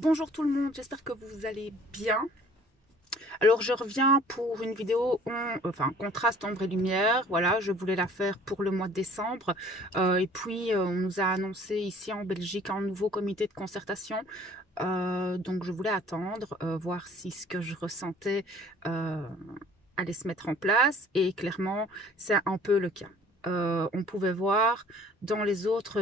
Bonjour tout le monde, j'espère que vous allez bien. Alors je reviens pour une vidéo contraste ombre et lumière. Voilà, je voulais la faire pour le mois de décembre. Et puis on nous a annoncé ici en Belgique un nouveau comité de concertation. Donc je voulais attendre, voir si ce que je ressentais allait se mettre en place. Et clairement, c'est un peu le cas. On pouvait voir dans les autres...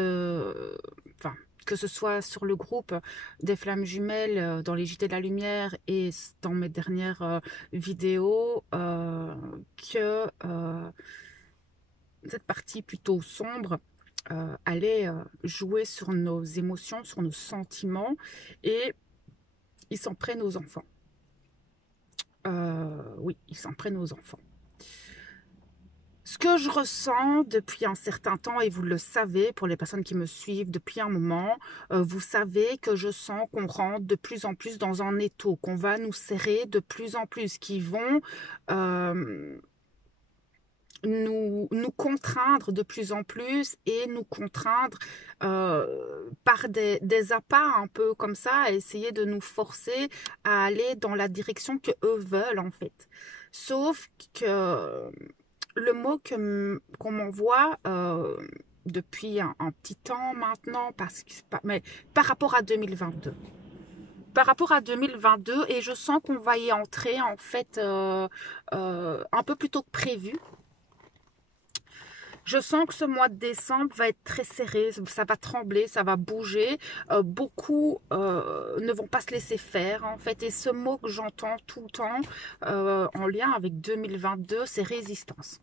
que ce soit sur le groupe des Flammes Jumelles, dans les JT de la Lumière et dans mes dernières vidéos, que cette partie plutôt sombre allait jouer sur nos émotions, sur nos sentiments, et ils s'en prennent aux enfants. Oui, ils s'en prennent aux enfants. Ce que je ressens depuis un certain temps, et vous le savez, pour les personnes qui me suivent depuis un moment, vous savez que je sens qu'on rentre de plus en plus dans un étau, qu'on va nous serrer de plus en plus, qui vont nous contraindre de plus en plus et nous contraindre par des appâts un peu comme ça, à essayer de nous forcer à aller dans la direction que eux veulent en fait. Sauf que le mot qu'on m'envoie depuis un petit temps maintenant, mais par rapport à 2022. Par rapport à 2022, et je sens qu'on va y entrer en fait un peu plus tôt que prévu. Je sens que ce mois de décembre va être très serré, ça va trembler, ça va bouger. Beaucoup ne vont pas se laisser faire en fait. Et ce mot que j'entends tout le temps en lien avec 2022, c'est résistance.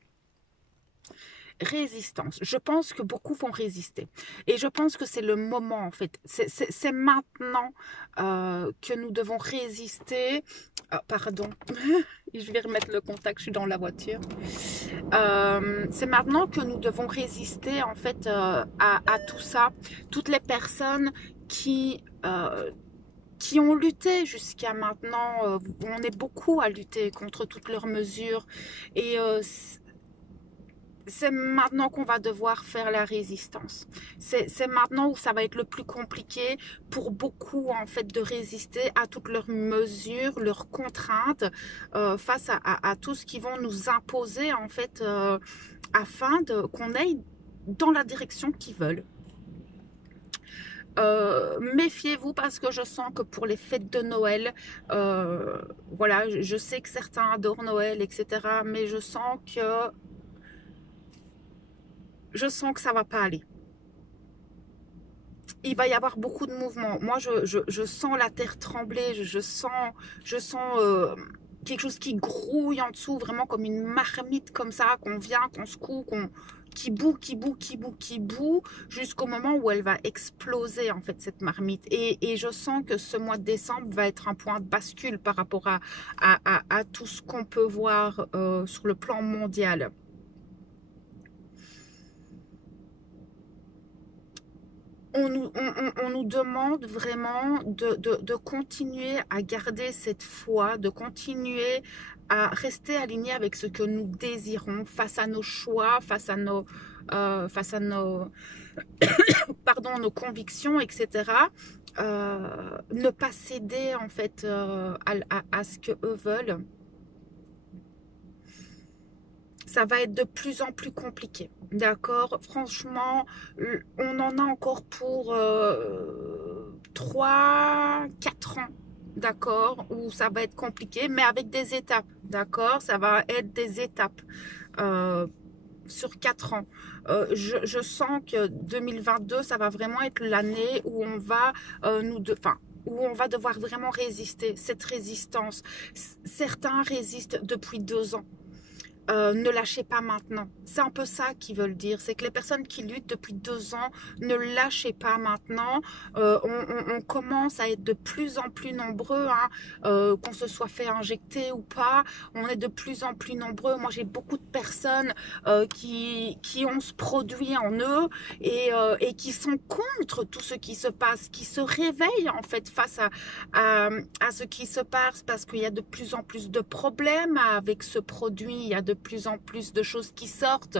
Résistance. Je pense que beaucoup vont résister. Et je pense que c'est le moment, en fait. C'est maintenant que nous devons résister. Pardon. Je vais remettre le contact, je suis dans la voiture. C'est maintenant que nous devons résister, en fait, à tout ça. Toutes les personnes qui ont lutté jusqu'à maintenant. On est beaucoup à lutter contre toutes leurs mesures. Et c'est maintenant qu'on va devoir faire la résistance. C'est maintenant où ça va être le plus compliqué pour beaucoup en fait de résister à toutes leurs mesures, leurs contraintes face à tout ce qu'ils vont nous imposer en fait afin qu'on aille dans la direction qu'ils veulent. Méfiez-vous parce que je sens que pour les fêtes de Noël, voilà, je sais que certains adorent Noël, etc. Mais je sens que ça va pas aller. Il va y avoir beaucoup de mouvements. Moi, je sens la terre trembler. Je sens quelque chose qui grouille en dessous, vraiment comme une marmite comme ça, qu'on vient, qu'on secoue, qui boue, jusqu'au moment où elle va exploser, en fait, cette marmite. Et je sens que ce mois de décembre va être un point de bascule par rapport à tout ce qu'on peut voir sur le plan mondial. On nous demande vraiment de continuer à garder cette foi, de continuer à rester aligné avec ce que nous désirons face à nos choix, face à nos pardon, nos convictions, etc. Ne pas céder en fait à ce que eux veulent. Ça va être de plus en plus compliqué, d'accord? Franchement, on en a encore pour 3-4 ans, d'accord? Où ça va être compliqué, mais avec des étapes, d'accord? Ça va être des étapes sur 4 ans. Je sens que 2022, ça va vraiment être l'année où on va où on va devoir vraiment résister, cette résistance. Certains résistent depuis 2 ans. Ne lâchez pas maintenant. C'est un peu ça qu'ils veulent dire. C'est que les personnes qui luttent depuis 2 ans, ne lâchez pas maintenant. On commence à être de plus en plus nombreux, hein, qu'on se soit fait injecter ou pas. On est de plus en plus nombreux. Moi, j'ai beaucoup de personnes qui ont ce produit en eux et qui sont contre tout ce qui se passe, qui se réveillent en fait face à ce qui se passe parce qu'il y a de plus en plus de problèmes avec ce produit. Il y a de plus en plus de choses qui sortent,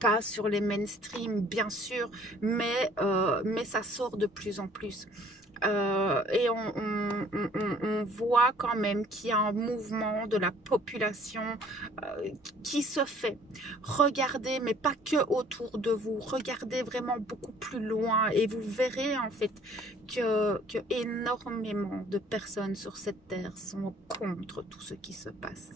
pas sur les mainstream bien sûr, mais ça sort de plus en plus. Et on voit quand même qu'il y a un mouvement de la population qui se fait. Regardez, mais pas que autour de vous, regardez vraiment beaucoup plus loin et vous verrez en fait que énormément de personnes sur cette terre sont contre tout ce qui se passe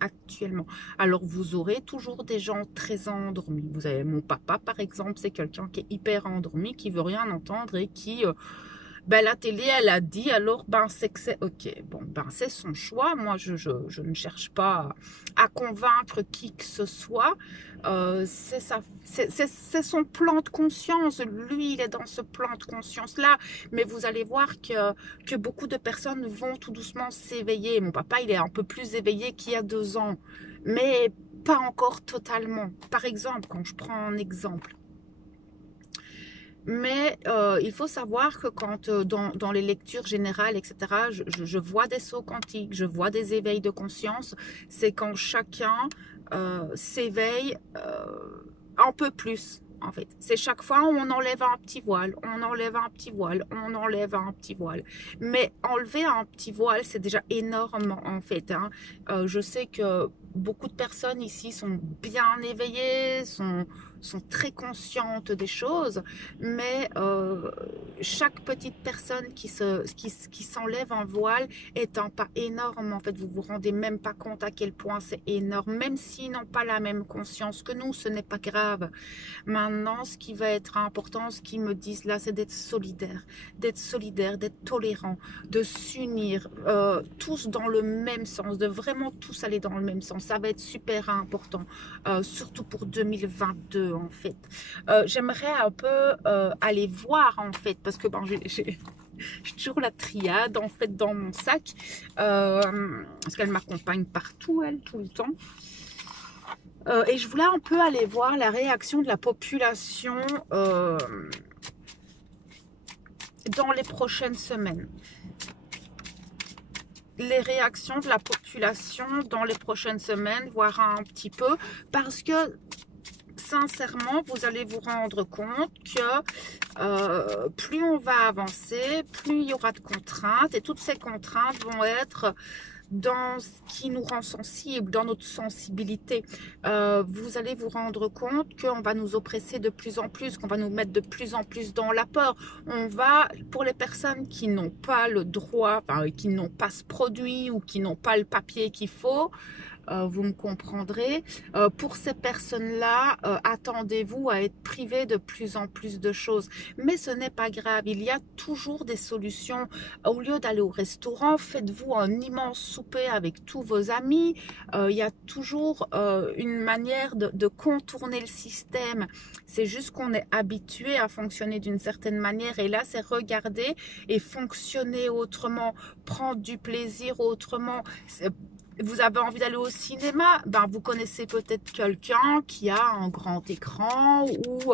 actuellement. Alors vous aurez toujours des gens très endormis. Vous avez mon papa par exemple, c'est quelqu'un qui est hyper endormi, qui veut rien entendre et qui ben, la télé, elle a dit, alors ben c'est que c'est ok. Bon, ben c'est son choix. Moi, je ne cherche pas à convaincre qui que ce soit. C'est son plan de conscience. Lui, il est dans ce plan de conscience-là. Mais vous allez voir que beaucoup de personnes vont tout doucement s'éveiller. Mon papa, il est un peu plus éveillé qu'il y a 2 ans. Mais pas encore totalement. Par exemple, quand je prends un exemple. Mais il faut savoir que quand dans les lectures générales, etc., je vois des sauts quantiques, je vois des éveils de conscience, c'est quand chacun s'éveille un peu plus. En fait, c'est chaque fois on enlève un petit voile, on enlève un petit voile, on enlève un petit voile. Mais enlever un petit voile, c'est déjà énorme en fait. Hein. Je sais que beaucoup de personnes ici sont bien éveillées, sont très conscientes des choses, mais chaque petite personne qui s'enlève un voile est un pas énorme. En fait, vous vous rendez même pas compte à quel point c'est énorme. Même s'ils n'ont pas la même conscience que nous, ce n'est pas grave. Maintenant, ce qui va être important, ce qu'ils me disent là, c'est d'être solidaire, d'être tolérant, de s'unir tous dans le même sens, de vraiment tous aller dans le même sens. Ça va être super important, surtout pour 2022 en fait. J'aimerais un peu aller voir en fait, parce que bon, j'ai toujours la triade en fait dans mon sac, parce qu'elle m'accompagne partout, elle, tout le temps. Et je voulais un peu aller voir la réaction de la population dans les prochaines semaines. Les réactions de la population dans les prochaines semaines, voir un petit peu, parce que sincèrement, vous allez vous rendre compte que plus on va avancer, plus il y aura de contraintes, et toutes ces contraintes vont être dans ce qui nous rend sensibles, dans notre sensibilité. Vous allez vous rendre compte qu'on va nous oppresser de plus en plus, qu'on va nous mettre de plus en plus dans la peur. On va, pour les personnes qui n'ont pas le droit, enfin, qui n'ont pas ce produit ou qui n'ont pas le papier qu'il faut, vous me comprendrez. Pour ces personnes-là, attendez-vous à être privés de plus en plus de choses. Mais ce n'est pas grave, il y a toujours des solutions. Au lieu d'aller au restaurant, faites-vous un immense souper avec tous vos amis. Il y a toujours une manière de contourner le système. C'est juste qu'on est habitué à fonctionner d'une certaine manière. Et là, c'est regarder et fonctionner autrement, prendre du plaisir autrement. Vous avez envie d'aller au cinéma, ben vous connaissez peut-être quelqu'un qui a un grand écran ou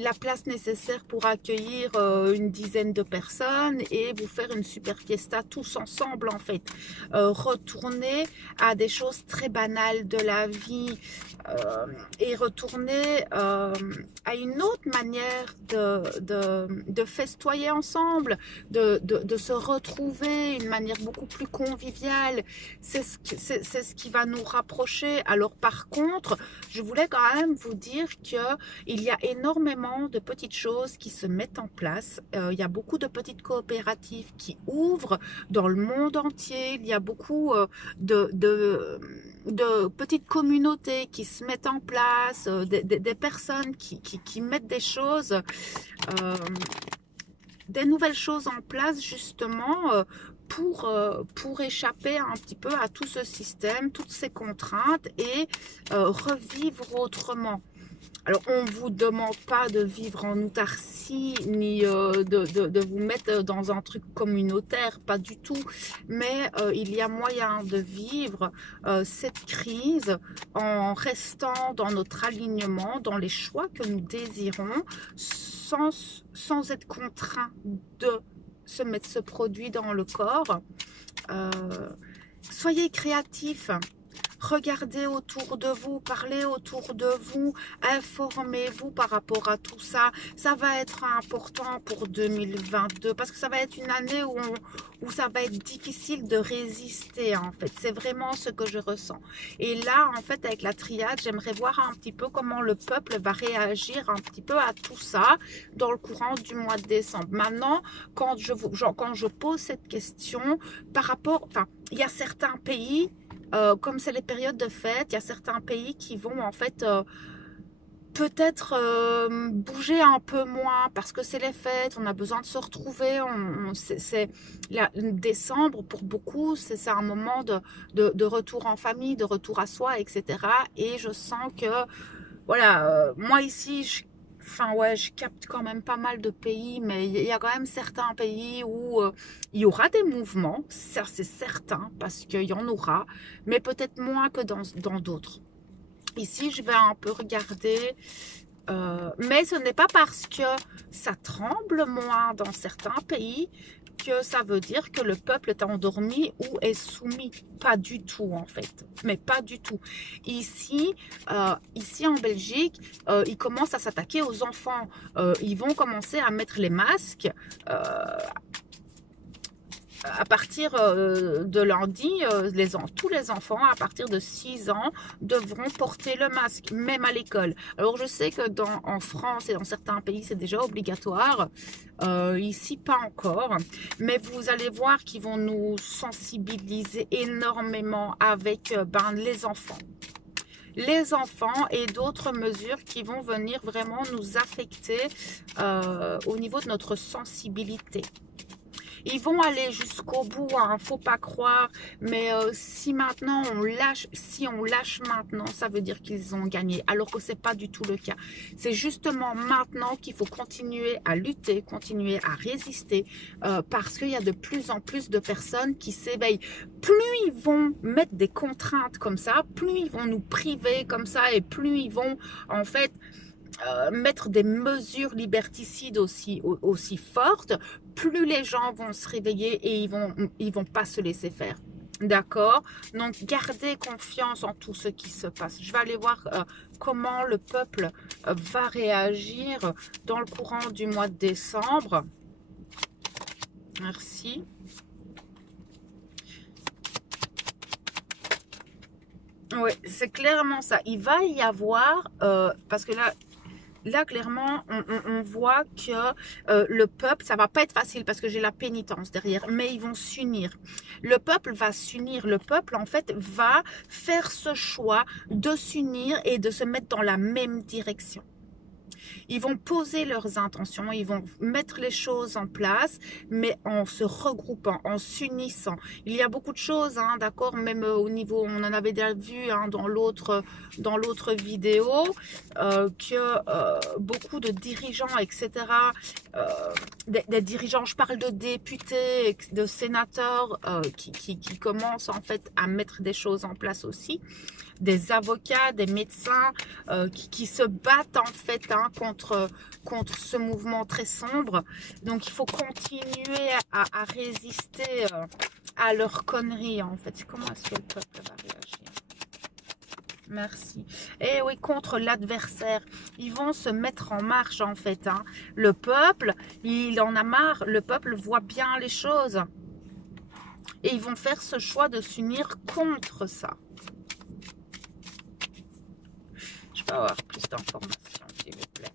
la place nécessaire pour accueillir une dizaine de personnes et vous faire une super fiesta tous ensemble en fait. Retourner à des choses très banales de la vie et retourner à une autre manière de festoyer ensemble, de se retrouver, une manière beaucoup plus conviviale. C'est ce qui va nous rapprocher. Alors par contre, je voulais quand même vous dire qu'il y a énormément de petites choses qui se mettent en place. Il y a beaucoup de petites coopératives qui ouvrent dans le monde entier. Il y a beaucoup de petites communautés qui se mettent en place, des personnes qui mettent des choses, des nouvelles choses en place justement pour échapper un petit peu à tout ce système, toutes ces contraintes et revivre autrement. Alors, on ne vous demande pas de vivre en autarcie, ni de vous mettre dans un truc communautaire, pas du tout. Mais il y a moyen de vivre cette crise en restant dans notre alignement, dans les choix que nous désirons, sans être contraint de se mettre ce produit dans le corps. Soyez créatifs. regardez autour de vous, parlez autour de vous, informez-vous par rapport à tout ça. Ça va être important pour 2022 parce que ça va être une année où ça va être difficile de résister en fait. C'est vraiment ce que je ressens. Et là, en fait, avec la triade, j'aimerais voir un petit peu comment le peuple va réagir un petit peu à tout ça dans le courant du mois de décembre. Maintenant, quand je pose cette question par rapport, enfin, il y a certains pays, comme c'est les périodes de fête, il y a certains pays qui vont en fait peut-être bouger un peu moins parce que c'est les fêtes, on a besoin de se retrouver. C'est décembre pour beaucoup, c'est un moment de retour en famille, de retour à soi, etc. Et je sens que, voilà, moi ici, je capte quand même pas mal de pays, mais il y a quand même certains pays où il y aura des mouvements, ça c'est certain, parce qu'il y en aura, mais peut-être moins que dans d'autres. Ici, je vais un peu regarder, mais ce n'est pas parce que ça tremble moins dans certains pays que ça veut dire que le peuple est endormi ou est soumis. Pas du tout, en fait. Mais pas du tout. Ici en Belgique, ils commencent à s'attaquer aux enfants. Ils vont commencer à mettre les masques à partir de lundi, tous les enfants à partir de 6 ans devront porter le masque, même à l'école. Alors je sais que en France et dans certains pays c'est déjà obligatoire, ici pas encore, mais vous allez voir qu'ils vont nous sensibiliser énormément avec les enfants. Les enfants et d'autres mesures qui vont venir vraiment nous affecter au niveau de notre sensibilité. Ils vont aller jusqu'au bout, hein, faut pas croire. Mais si maintenant on lâche, maintenant, ça veut dire qu'ils ont gagné. Alors que c'est pas du tout le cas. C'est justement maintenant qu'il faut continuer à lutter, continuer à résister, parce qu'il y a de plus en plus de personnes qui s'éveillent. Plus ils vont mettre des contraintes comme ça, plus ils vont nous priver comme ça, et plus ils vont en fait mettre des mesures liberticides aussi fortes, plus les gens vont se réveiller et ils vont pas se laisser faire. D'accord? Donc, gardez confiance en tout ce qui se passe. Je vais aller voir comment le peuple va réagir dans le courant du mois de décembre. Merci. Oui, c'est clairement ça. Il va y avoir, parce que là, clairement, on voit que le peuple, ça va pas être facile parce que j'ai la pénitence derrière, mais ils vont s'unir. Le peuple va s'unir. Le peuple, en fait, va faire ce choix de s'unir et de se mettre dans la même direction. Ils vont poser leurs intentions, ils vont mettre les choses en place, mais en se regroupant, en s'unissant. Il y a beaucoup de choses, hein, d'accord, même au niveau, on en avait déjà vu hein, dans l'autre vidéo, que beaucoup de dirigeants, etc., des dirigeants, je parle de députés, de sénateurs, qui commencent en fait à mettre des choses en place aussi, des avocats, des médecins qui se battent en fait hein, contre ce mouvement très sombre. Donc il faut continuer à résister à leurs conneries en fait. Comment est-ce que le peuple va réagir? Merci. Et oui, contre l'adversaire. Ils vont se mettre en marche en fait. Hein. Le peuple, il en a marre. Le peuple voit bien les choses. Et ils vont faire ce choix de s'unir contre ça. Je peux avoir plus d'informations, s'il vous plaît.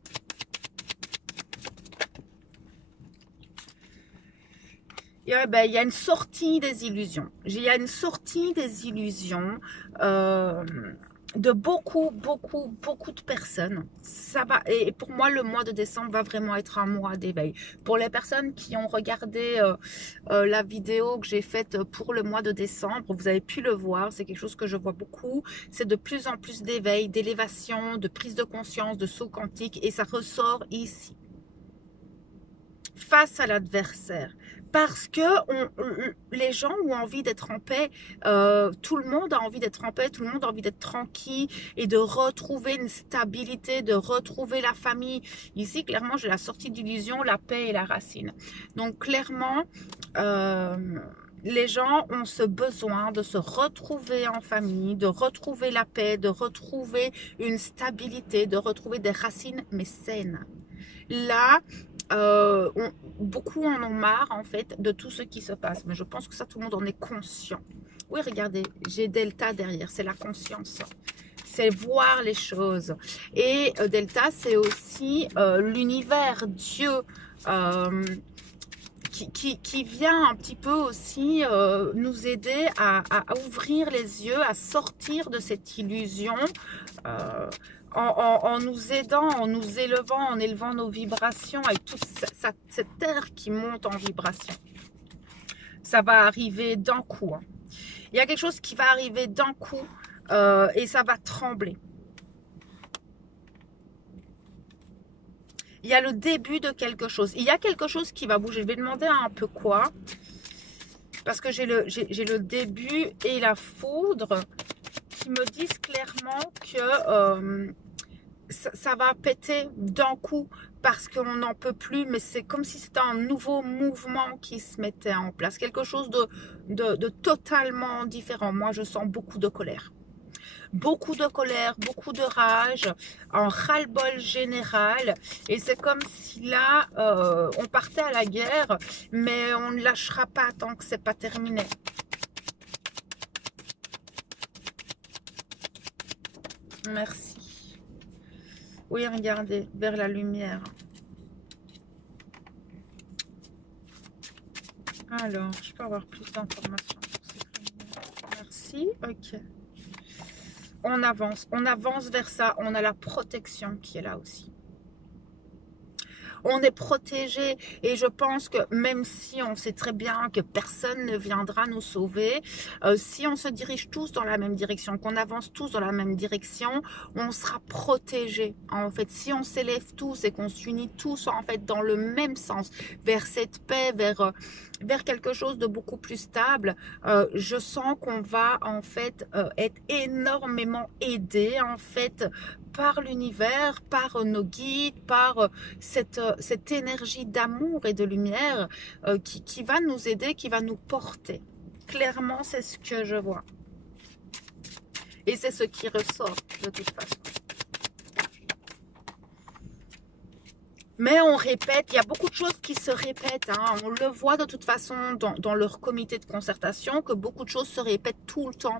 Il y a une sortie des illusions. Il y a une sortie des illusions de beaucoup de personnes. Ça va, et pour moi, le mois de décembre va vraiment être un mois d'éveil. Pour les personnes qui ont regardé la vidéo que j'ai faite pour le mois de décembre, vous avez pu le voir, c'est quelque chose que je vois beaucoup. C'est de plus en plus d'éveil, d'élévation, de prise de conscience, de saut quantique, et ça ressort ici. Face à l'adversaire. Parce que les gens ont envie d'être en paix, tout le monde a envie d'être en paix, tout le monde a envie d'être tranquille et de retrouver une stabilité, de retrouver la famille. Ici, clairement, j'ai la sortie d'illusion, la paix et la racine. Donc, clairement, Les gens ont ce besoin de se retrouver en famille, de retrouver la paix, de retrouver une stabilité, de retrouver des racines mais saines. Là, beaucoup en ont marre en fait de tout ce qui se passe, mais je pense que ça tout le monde en est conscient. Oui, regardez, j'ai Delta derrière, c'est la conscience, c'est voir les choses. Et Delta, c'est aussi l'univers, Dieu, qui vient un petit peu aussi nous aider à ouvrir les yeux, à sortir de cette illusion, en nous aidant, en nous élevant, en élevant nos vibrations, avec toute cette terre qui monte en vibration. Ça va arriver d'un coup. Hein. Il y a quelque chose qui va arriver d'un coup et ça va trembler. Il y a le début de quelque chose. Il y a quelque chose qui va bouger. Je vais demander un peu quoi. Parce que j'ai le début et la foudre qui me disent clairement que ça va péter d'un coup parce qu'on n'en peut plus. Mais c'est comme si c'était un nouveau mouvement qui se mettait en place. Quelque chose de totalement différent. Moi, je sens beaucoup de colère. Beaucoup de colère, beaucoup de rage, un ras-le-bol général. Et c'est comme si là, on partait à la guerre, mais on ne lâchera pas tant que c'est pas terminé. Merci. Oui, regardez, vers la lumière. Alors, je peux avoir plus d'informations sur cette lumière. Merci, ok. On avance vers ça. On a la protection qui est là aussi. On est protégé et je pense que même si on sait très bien que personne ne viendra nous sauver, si on se dirige tous dans la même direction, qu'on avance tous dans la même direction, on sera protégé. En fait, si on s'élève tous et qu'on s'unit tous en fait dans le même sens, vers cette paix, vers quelque chose de beaucoup plus stable, je sens qu'on va en fait être énormément aidé en fait par l'univers, par nos guides, par cette énergie d'amour et de lumière qui va nous aider, qui va nous porter. Clairement, c'est ce que je vois. Et c'est ce qui ressort de toute façon. Mais on répète, il y a beaucoup de choses qui se répètent. Hein. On le voit de toute façon dans leur comité de concertation, que beaucoup de choses se répètent tout le temps.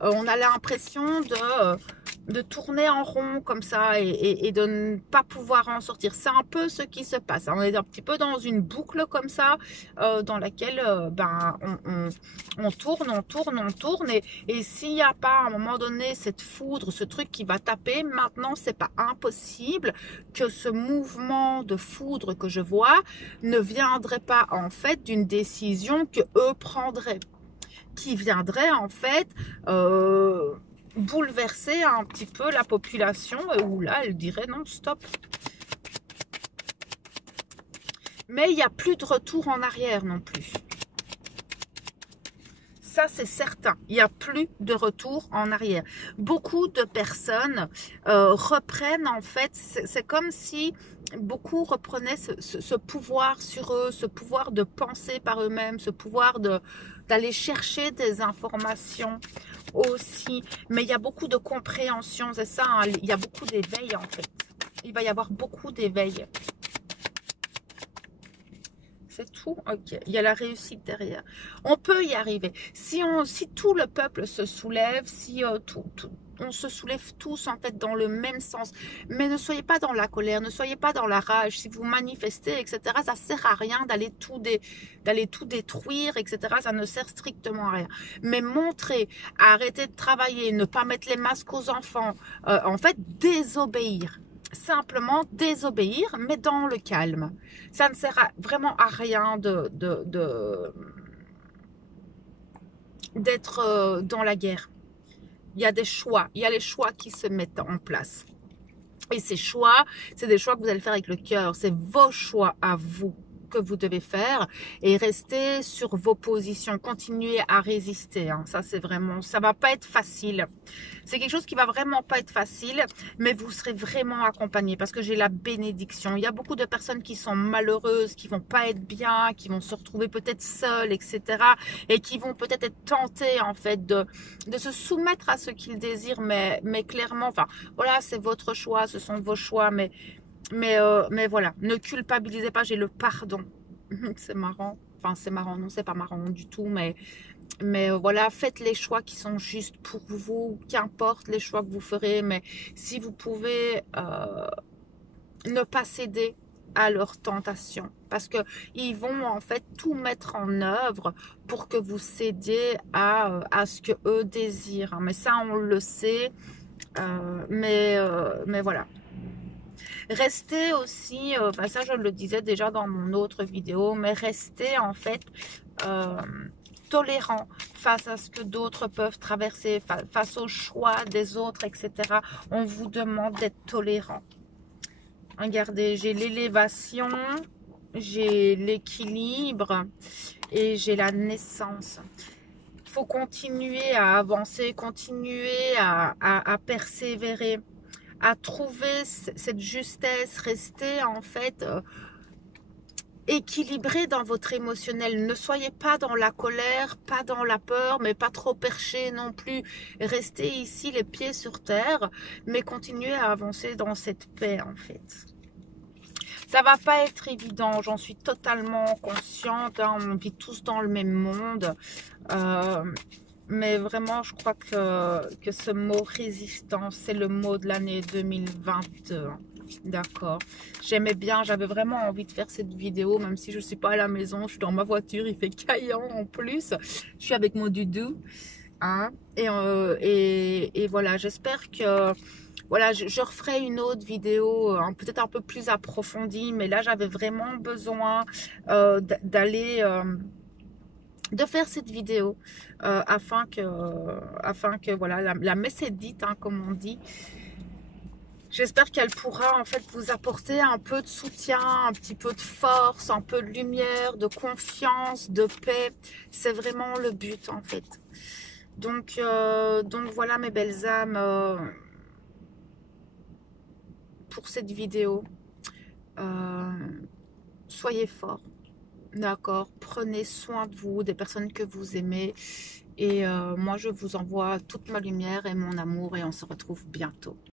On a l'impression de tourner en rond comme ça et de ne pas pouvoir en sortir. C'est un peu ce qui se passe. On est un petit peu dans une boucle comme ça, dans laquelle on tourne. Et s'il n'y a pas à un moment donné cette foudre, ce truc qui va taper, maintenant c'est pas impossible que ce mouvement de foudre que je vois ne viendrait pas en fait d'une décision que eux prendraient, qui viendrait en fait bouleverser un petit peu la population, où là elle dirait non, stop. Mais il n'y a plus de retour en arrière non plus. Ça, c'est certain. Il n'y a plus de retour en arrière. Beaucoup de personnes reprennent, en fait, c'est comme si beaucoup reprenaient ce pouvoir sur eux, ce pouvoir de penser par eux-mêmes, ce pouvoir d'aller chercher des informations aussi. Mais il y a beaucoup de compréhension, c'est ça, hein, il y a beaucoup d'éveil, en fait. Il va y avoir beaucoup d'éveil. C'est tout, ok. Il y a la réussite derrière. On peut y arriver. Si tout le peuple se soulève, si on se soulève tous en fait dans le même sens. Mais ne soyez pas dans la colère, ne soyez pas dans la rage. Si vous manifestez, etc., ça sert à rien d'aller tout détruire, etc. Ça ne sert strictement à rien. Mais montrer, arrêter de travailler, ne pas mettre les masques aux enfants, en fait, désobéir. Simplement désobéir, mais dans le calme. Ça ne sert vraiment à rien d'être dans la guerre. Il y a des choix, il y a les choix qui se mettent en place. Et ces choix, c'est des choix que vous allez faire avec le cœur. C'est vos choix à vous. que vous devez faire et restez sur vos positions. Continuez à résister. Hein. Ça, c'est vraiment, ça va pas être facile. C'est quelque chose qui va vraiment pas être facile, mais vous serez vraiment accompagné parce que j'ai la bénédiction. Il y a beaucoup de personnes qui sont malheureuses, qui vont pas être bien, qui vont se retrouver peut-être seules, etc. et qui vont peut-être être tentées en fait de se soumettre à ce qu'ils désirent, mais clairement, enfin voilà, c'est votre choix, ce sont vos choix, mais voilà, ne culpabilisez pas, j'ai le pardon. C'est marrant, enfin c'est marrant, non c'est pas marrant du tout, mais voilà, faites les choix qui sont justes pour vous, qu'importe les choix que vous ferez, mais si vous pouvez ne pas céder à leurs tentations, parce que ils vont en fait tout mettre en œuvre pour que vous cédiez à ce que eux désirent. Mais ça, on le sait, mais voilà. Restez aussi, ça je le disais déjà dans mon autre vidéo, mais restez en fait tolérant face à ce que d'autres peuvent traverser, face au choix des autres, etc. On vous demande d'être tolérant. Regardez, j'ai l'élévation, j'ai l'équilibre et j'ai la naissance. Il faut continuer à avancer, continuer à persévérer, à trouver cette justesse, rester en fait équilibré dans votre émotionnel. Ne soyez pas dans la colère, pas dans la peur, mais pas trop perché non plus. Restez ici les pieds sur terre, mais continuez à avancer dans cette paix en fait. Ça va pas être évident, j'en suis totalement consciente, hein, on vit tous dans le même monde. Mais vraiment, je crois que ce mot résistance, c'est le mot de l'année 2022. D'accord. J'aimais bien, j'avais vraiment envie de faire cette vidéo, même si je ne suis pas à la maison, je suis dans ma voiture, il fait caillant en plus. Je suis avec mon doudou. Hein, et voilà, j'espère que... Voilà, je referai une autre vidéo, peut-être un peu plus approfondie, mais là, j'avais vraiment besoin d'aller... de faire cette vidéo afin que voilà, la messe est dite, hein, comme on dit. J'espère qu'elle pourra en fait vous apporter un peu de soutien, un petit peu de force, un peu de lumière, de confiance, de paix. C'est vraiment le but en fait. Donc voilà mes belles âmes pour cette vidéo. Soyez forts, d'accord? Prenez soin de vous, des personnes que vous aimez. Et moi je vous envoie toute ma lumière et mon amour et on se retrouve bientôt.